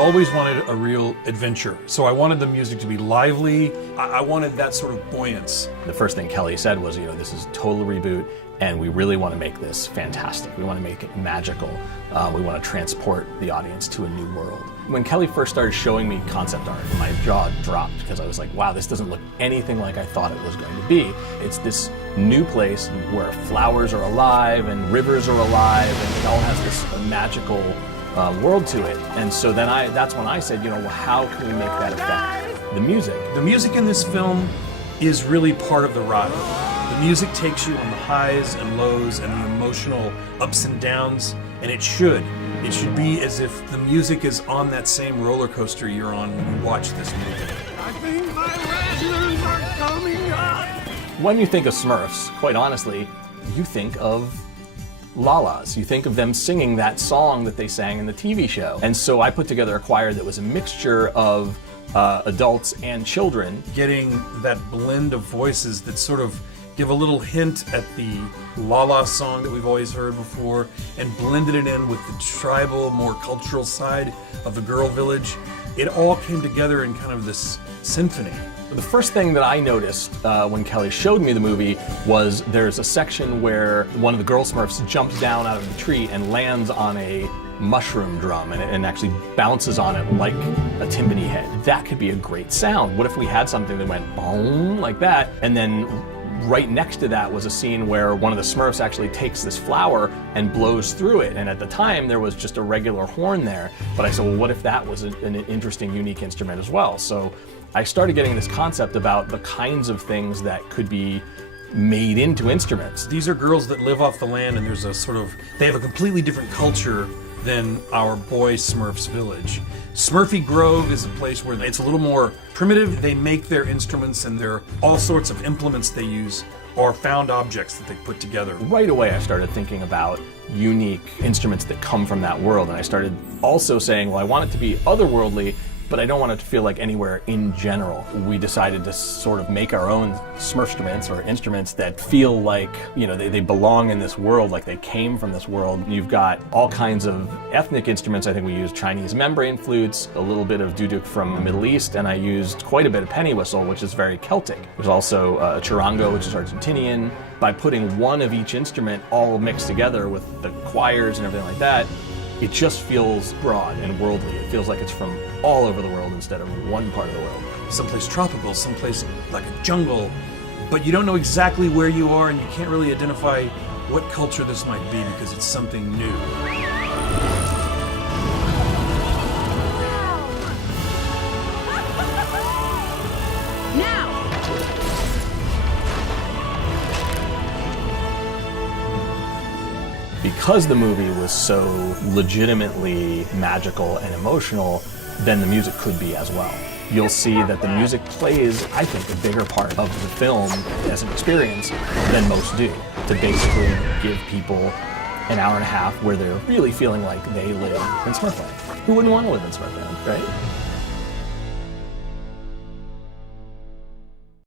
always wanted a real adventure. So I wanted the music to be lively. I wanted that sort of buoyance. The first thing Kelly said was, this is a total reboot, and we really want to make this fantastic. We want to make it magical. We want to transport the audience to a new world. When Kelly first started showing me concept art, my jaw dropped because I was like, wow, this doesn't look anything like I thought it was going to be. It's this new place where flowers are alive and rivers are alive, and it all has this magical world to it. And so then that's when I said, well, how can we make that affect the music? The music in this film is really part of the ride. The music takes you on the highs and lows and the emotional ups and downs, and it should. It should be as if the music is on that same roller coaster you're on when you watch this movie. I think my rations are coming up! When you think of Smurfs, quite honestly, you think of Lalas. You think of them singing that song that they sang in the TV show. And so I put together a choir that was a mixture of adults and children. Getting that blend of voices that sort of give a little hint at the Lala song that we've always heard before, and blended it in with the tribal, more cultural side of the girl village. It all came together in kind of this symphony. The first thing that I noticed when Kelly showed me the movie was there's a section where one of the girl Smurfs jumps down out of the tree and lands on a mushroom drum and actually bounces on it like a timpani head. That could be a great sound. What if we had something that went boom like that, and then right next to that was a scene where one of the Smurfs actually takes this flower and blows through it, and at the time there was just a regular horn there, but I said, well, what if that was an interesting, unique instrument as well? So I started getting this concept about the kinds of things that could be made into instruments. These are girls that live off the land, and there's a sort of, they have a completely different culture than our boy Smurf's village. Smurfy Grove is a place where it's a little more primitive. They make their instruments, and their all sorts of implements they use are found objects that they put together. Right away I started thinking about unique instruments that come from that world, and I started also saying, well, I want it to be otherworldly, but I don't want it to feel like anywhere in general. We decided to sort of make our own Smurfstruments, or instruments that feel like, they belong in this world, like they came from this world. You've got all kinds of ethnic instruments. I think we used Chinese membrane flutes, a little bit of duduk from the Middle East, and I used quite a bit of penny whistle, which is very Celtic. There's also a charango, which is Argentinian. By putting one of each instrument all mixed together with the choirs and everything like that, it just feels broad and worldly. It feels like it's from all over the world instead of one part of the world. Someplace tropical, someplace like a jungle, but you don't know exactly where you are, and you can't really identify what culture this might be because it's something new. Because the movie was so legitimately magical and emotional, then the music could be as well. You'll see that the music plays, I think, a bigger part of the film as an experience than most do, to basically give people an hour and a half where they're really feeling like they live in Smurfland. Who wouldn't want to live in Smurfland, right?